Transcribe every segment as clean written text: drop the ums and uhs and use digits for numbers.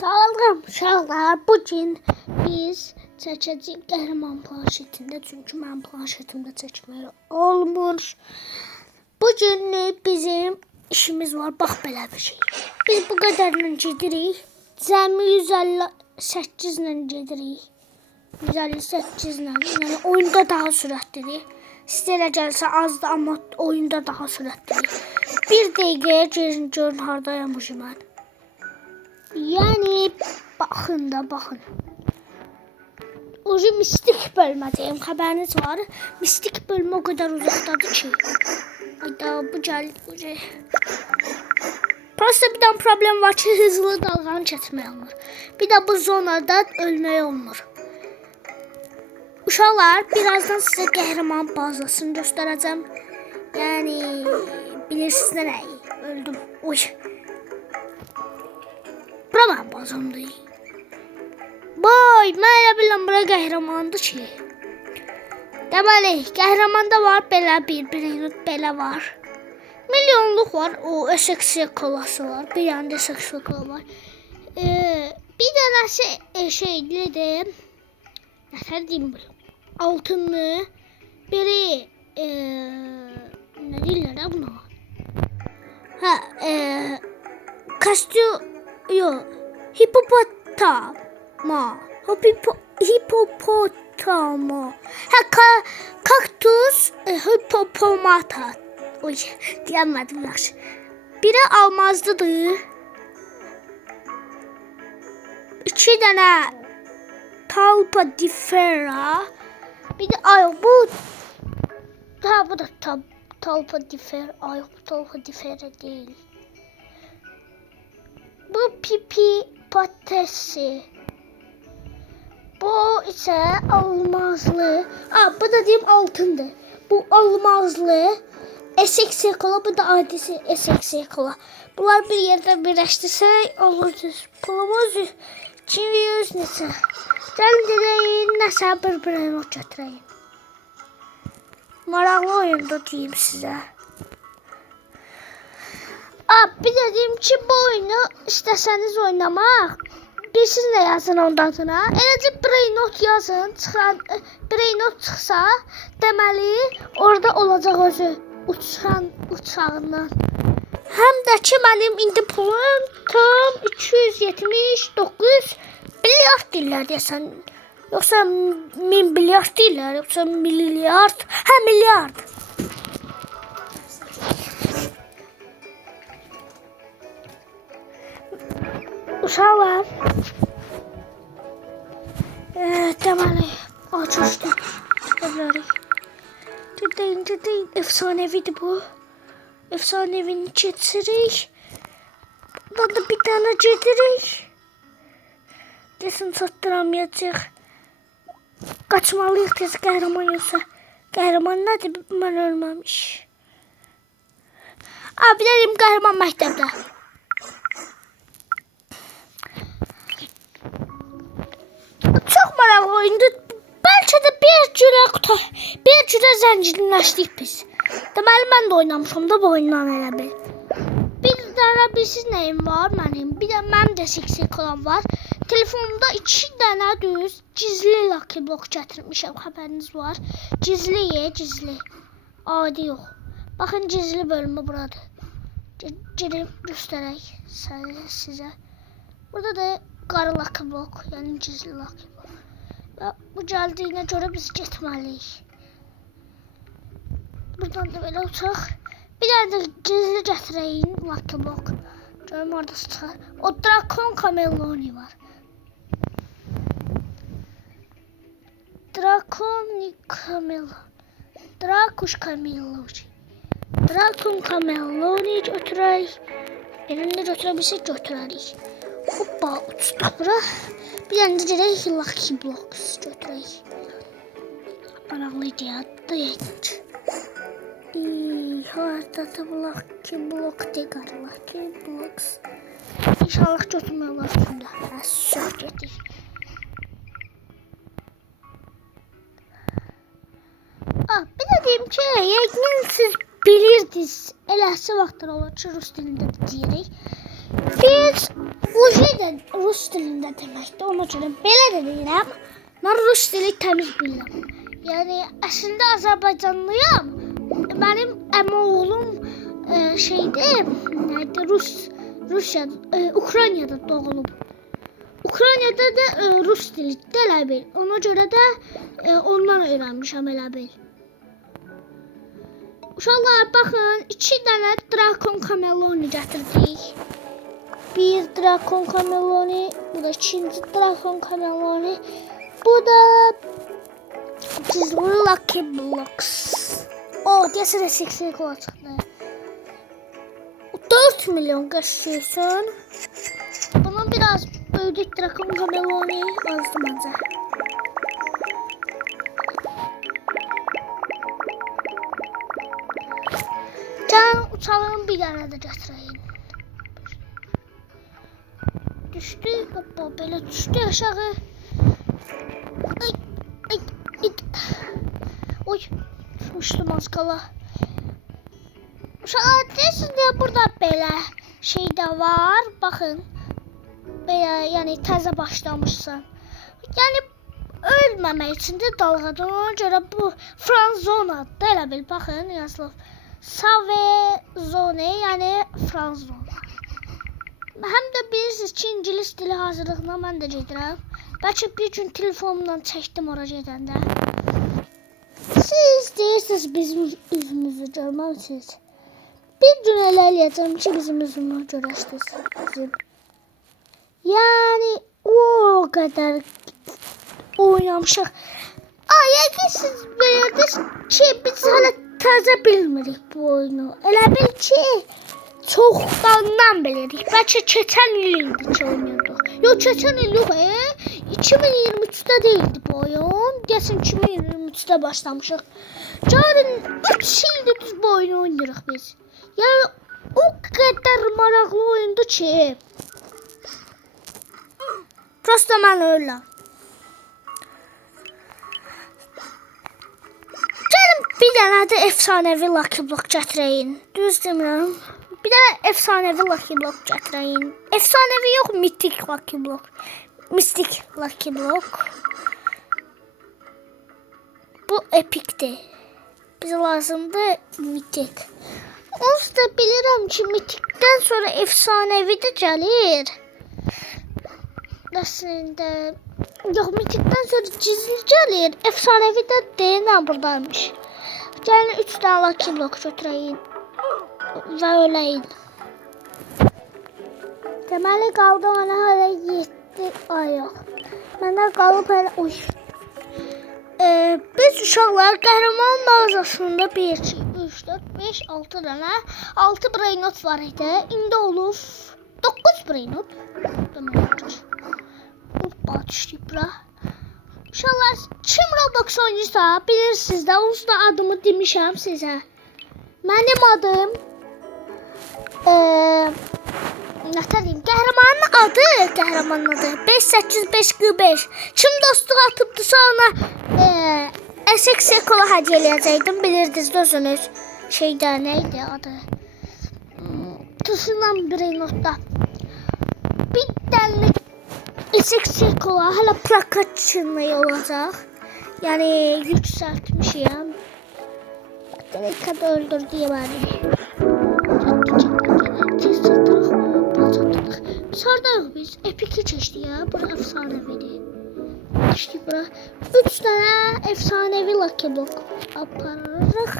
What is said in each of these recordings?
Sağlam uşaqlar, bugün biz çəkəcəyik qəhrəman planşetində, çünki mənim planşetimdə çəkmək olmur. Bugün bizim işimiz var, bax belə bir şey. Biz bu qədərlə gedirik, cəmi 158 ilə gedirik. 158 ilə, yəni oyunda daha sürətlidir. Sizlərə gəlsə azdır, amma oyunda daha sürətlidir. Bir dəqiqəyə görün hardayam mən. Yəni, baxın da, baxın. Ucu mistik bölmədəyim, xəbəriniz var. Mistik bölmə o qədər uzaqdadır ki. Ayda, bu gəldi. Prosta bir dənə problem var ki, hızlı dalğanı keçmək olmur. Bir də bu zonada ölmək olmur. Uşaqlar, birazdan sizə qəhrəman bazasını göstərəcəm. Yəni, bilirsiniz nə? Öldüm. Oy. Bura mənim bazamdır. Boy, mən elə biləm bura qəhrəmandır ki. Deməli, qəhrəmanda var belə bir belə var. Milyonluq var, o SXC kolası var. Bir yanda SXC kola var. Bir dənəsi şeylidir. Nətər deyim bu? Altınlı. Biri nə deyirlər buna? Hə, Yox, hipopotama. Hipopotama. Hə, kaktus hipopomata. Oy, deyəmədim yaxşı. Biri almazlıdır. 2 dənə talpadifera. Bir də bu. Ha, bu da talpadifera. Ay, bu talpadifera deyil. Bu pipi patatesi. Bu ise almazlı. Bu da diyeyim altındır. Bu almazlı. SXC kola, bu da adisi SXC kola. Bunlar bir yerde birləşdirsək olurdur. Pulumuz kimi neçə. Gəlin dedəyin nəsə bir not götürəyim. Maraqlı oyunda deyim sizə. Bir de diyeyim ki bu oyunu istəsəniz oynamaq, bilirsiniz nə yazın onun adına. Eləcə Brainot yazın, Brainot çıxsa, deməli orada olacaq özü uçan uçağından. Həm də ki mənim indi pulum tam 279 milyard deyirlər deyəsən. Yoxsa 1000 milyard deyirlər, yoxsa milyard. Hə, milyard. Uşaqlar, deməli, açışdıq, çıxabilirik. Deyin, efsanəvidir bu. Efsanəvini keçirik. Buradan da bir dənə gedirik. Desin, çatdıramayacaq. Qaçmalıyıq tez qəhrəman yoxsa. Qəhrəman nədir? Mən ölməmiş. Bir deyim, qəhrəman məktəbdə. Çox maraqlı oyundur. Bəlkə də bir cürə zənginləşdik biz. Deməli, mən də oynamışam da bu oyundan elə bil. Bir dənə bilsiz nəyim var mənim? Bir də mənim də SXC kolam var. Telefonumda 2 dənə düz gizli Lucky Block gətirmişəm, xəbəriniz var. Gizli. Adi yox. Baxın, gizli bölümü buradır. Gedib göstərək sizə. Burada da qarı Lucky Block, yəni gizli Lucky Block. Və bu gəldiyinə görə biz getməliyik. Buradan da belə uçaq. Bir dənə də gizli gətirəyin Lucky Block. Görüm orada çıxar. O Drakon Kamelloni var. Drakon Kamelloni götürək. Elində götürə bilsək götürərik. Hoppa, uçduq bura. Bir dənə də gedək Lucky Blocks götürək. Maraqlıydı ya, deyək. Harada Lucky Block deyək, Lucky Blocks. İnşallah götürmək olar üstündə. Sür gedik. Bir də deyim ki, yəqin siz bilirdiniz. Eləsi vaxtlar olur ki, rus dilində deyirik. Biz rus rus dilində deməkdir. Ona görə belə də deyirəm. Mən rus dili təmiz bilirəm. Yəni əslində Azərbaycanlıyam. Mənim əmioğlum Ukraynada doğulub. Ukraynada da rus dili elə bil. Ona görə də ondan öyrənmişəm elə bil. Uşaqlar baxın, 2 dənə Drakon Kameloni gətirdik. Bir Drakon Kameloni, bu da ikinci Drakon Kameloni. Bu da Lucky Blocks. Deyəsən SX kola çıxdı. 4 milyon qəşəysən. Bunun biraz böyüdük Drakon Kameloni azdı məncə. Gəlin uçağın bir dənə də gətirəyim. Düşdü, hoppa, belə düşdü aşağı. Oy, düşmüşdüm az qala. Uşaqlar, deyirsiniz burada belə şey də var. Baxın, belə, yəni təzə başlamışsan. Yəni ölməmək üçün də dalğadan. Ona görə bu Franzonadır, elə bil, baxın, yazılıb. Savezone, yəni Franzona. Həm də bilirsiniz ki, İngilis dili hazırlığına mən də gedirəm. Bəlkə bir gün telefonumdan çəkdim ora gedəndə. Siz deyirsiniz bizim üzümüzü görməlisiniz. Bir gün elə eləyəcəm ki, bizim üzümü görərsiniz. Yəni o qədər oynamışıq. Yəqin siz bilirsiniz ki, biz hələ təzə bilmirik bu oyunu. Elə bil ki, çoxdandan bilirik. Bəlkə keçən il idi ki oynuyorduk. Yox, keçən il yox, 2023'də değildi bu oyun. Deyəsən 2023'də başlamışıq. Yarın 3 ildir biz bu oyunu oynuyoruz biz. Yəni o qədər maraqlı oyundu ki. Prosta mən öyle. Gəlin bir dənə də efsanevi Lucky Block gətirəyin. Düz demirəm. Bir de efsanevi Lucky Block gətirəyin. Efsanevi yox, mitik Lucky Block. Mistik Lucky Block. Bu epikdir. Bize lazımdır mitik. Onsuz da bilirəm ki, mitikdən sonra efsanevi də gəlir. Əslində yox, mitikdən sonra gizli gəlir. Efsanevi də deyilən buradaymış. Gəlin 3 dənə Lucky Block götürəyin. Və öləyin. Deməli qaldı ona hələ 7 ay yox. Mənə qalıb hələ biz uşaqlar qəhrəman mağazasında 1, 2, 3, 4, 5, 6 dənə 6 brainot var idi. İndi olub 9 brainot. Deməli. Hoppa düşdük bura. Uşaqlar kim Roblox oynayırsa bilirsiniz də, onsuz da adımı demişəm sizə. Mənim adım nətəliyim, qəhrəmanın adı 58545. Kim dostluq atıbdısa ona SX kola hədiyyə eləyəcəkdim, bilirdiniz özünüz. Şeydə neydi adı? Tuşundan brainotda. Bir dənlik SX kola hələ prakatçınlığı olacaq. Yəni yüksəltmişəm. Dəqiqədə öldürdü bəni. Biz haradayıq biz? Epik'i çeşdik ya. Bura efsanevidir. Çeşdik bura. 3 tane efsanevi Lucky Block aparırıq.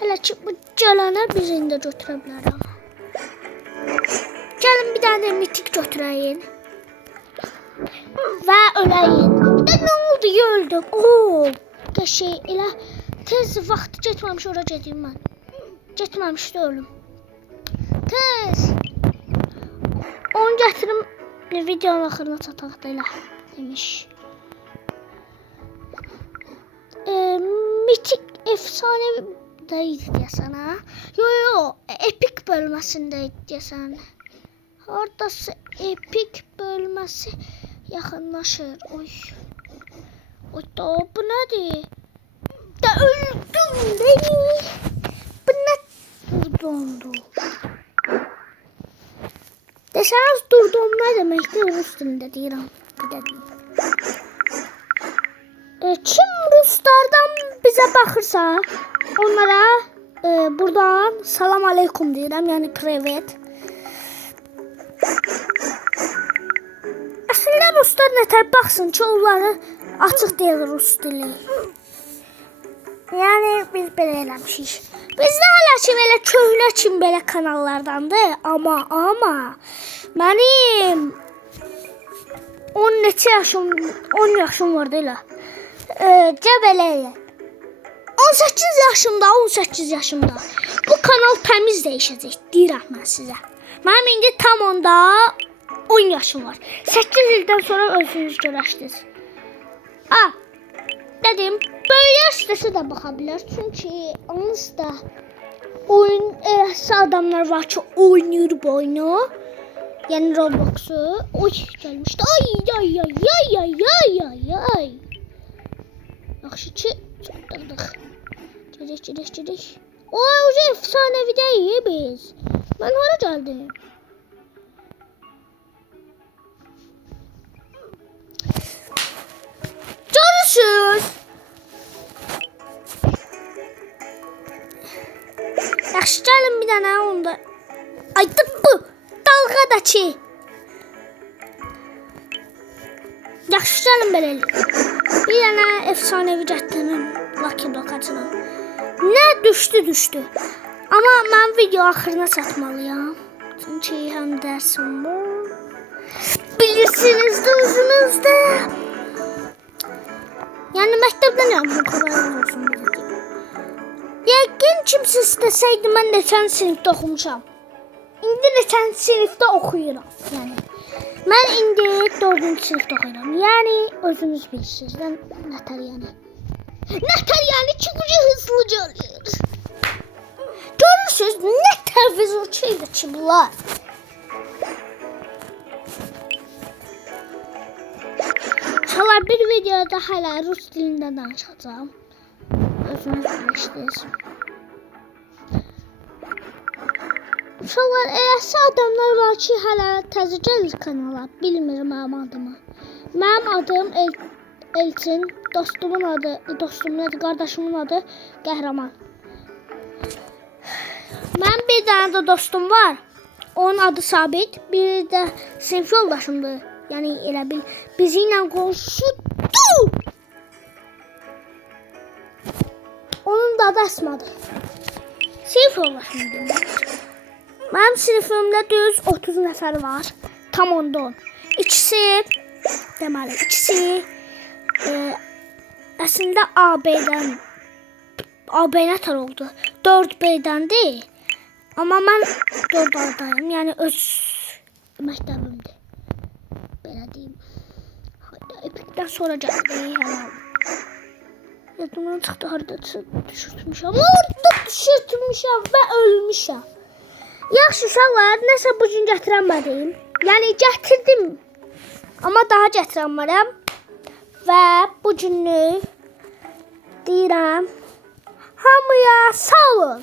Hələ ki bu gələnə birini də götürə bilərəm. Gəlin bir dənə mitik götürəyin. Və öləyin. Ne oldu? Öldüm. Qəşəy elə tez vaxt getməmiş ora gedim mən. Getməmişdi ölüm. Tez. Onu gətirim videonun axırına çataq da elə demiş. Mitik efsanevi deyildi deyəsən ha. Yo, epik bölməsindəydi deyəsən. Haradasa epik bölməsi yaxınlaşır. Oy da bu nədir? Da öldüm beni. Bu nə dondu. Desəniz durdum nə deməkdir? Rus dilində deyirəm. Bir də deyim. Kim Ruslardan bizə baxırsa, onlara buradan salam aleykum deyirəm, yəni privet. Əslində Ruslar nətər baxsın ki, onları açıq deyil Rus dili. Yəni biz belə eləmişik. Bizdə hələ ki belə köhnə kim belə kanallardandır, amma mənim 10 yaşım vardı elə. Cəbələ 18 yaşımda bu kanal təmiz dəyişəcək, deyirəm mən sizə. Mənim indi tam onda 10 yaşım var. 8 ildən sonra özünüz görərsiniz. Dedim, böyüklər istəsə də baxa bilər. Çünki onsuz da oyun adamlar var ki, oynayır bu oyunu. Yəni Roblox'u. Oy, gəlmişdi. Ay. Yaxşı ki, çatdırdıq. Gedək. Uca efsanəvidəyik biz. Mən hara gəldim? Görürsünüz. Yaxşı, gəlin bir dənə onda. Ay, bu dalğadakı. Yaxşı, gəlin belə eləyim. Bir dənə efsanəvi gətirin. Lucky Block açılım. Nə düşdü. Amma mən video axırına çatmalıyam. Çünki həm dərsim var. Bilirsiniz də özünüzdə. Yəni məktəbdən yapmışım, xəbəriniz olsun. Yəqin kimsə istəsəydi mən neçən sinifdə oxumuşam. İndi neçən sinifdə oxuyuram. Yəni mən indi 4-cü sinifdə oxuyuram. Yəni özünüz bilirsiniz. Nətər yəni ki, ucu hızlı gəlir. Görürsünüz, nətər vizurçuydu ki bunlar. Uşaqlar, bir videoda hələ rus dilində danışacağım. Özünüz bilirsiniz. Uşaqlar, eləsi adamlar var ki, hələ təzə gəlir kanala. Bilmirim mənim adımı. Mənim adım Elçin, dostumun adı, qardaşımın adı Qəhrəman. Mənim bir dənə də dostum var. Onun adı Sabit. Bir də sinif yoldaşımdır. Yəni elə bil bizimlə qonşudur. Onun da adı Əsmadır. Sinif yoldaşımdır. Mənim sinifimdə düz 30 nəfər var. Tam onda 10. İkisi əslində AB nətər oldu? 4B-dəndir. Amma mən 4A-dayım. Yəni öz məktəbimdir. Belə deyim. Epikdən sonra gəldi. Yadımdan çıxdı, harada düşürtmüşəm. Orada düşürtmüşəm və ölmüşəm. Yaxşı uşaqlar, nəsə bugün gətirənmədim. Yəni gətirdim. Amma daha gətirənmərəm. Və bugünlük deyirəm. Hamıya sağ olun.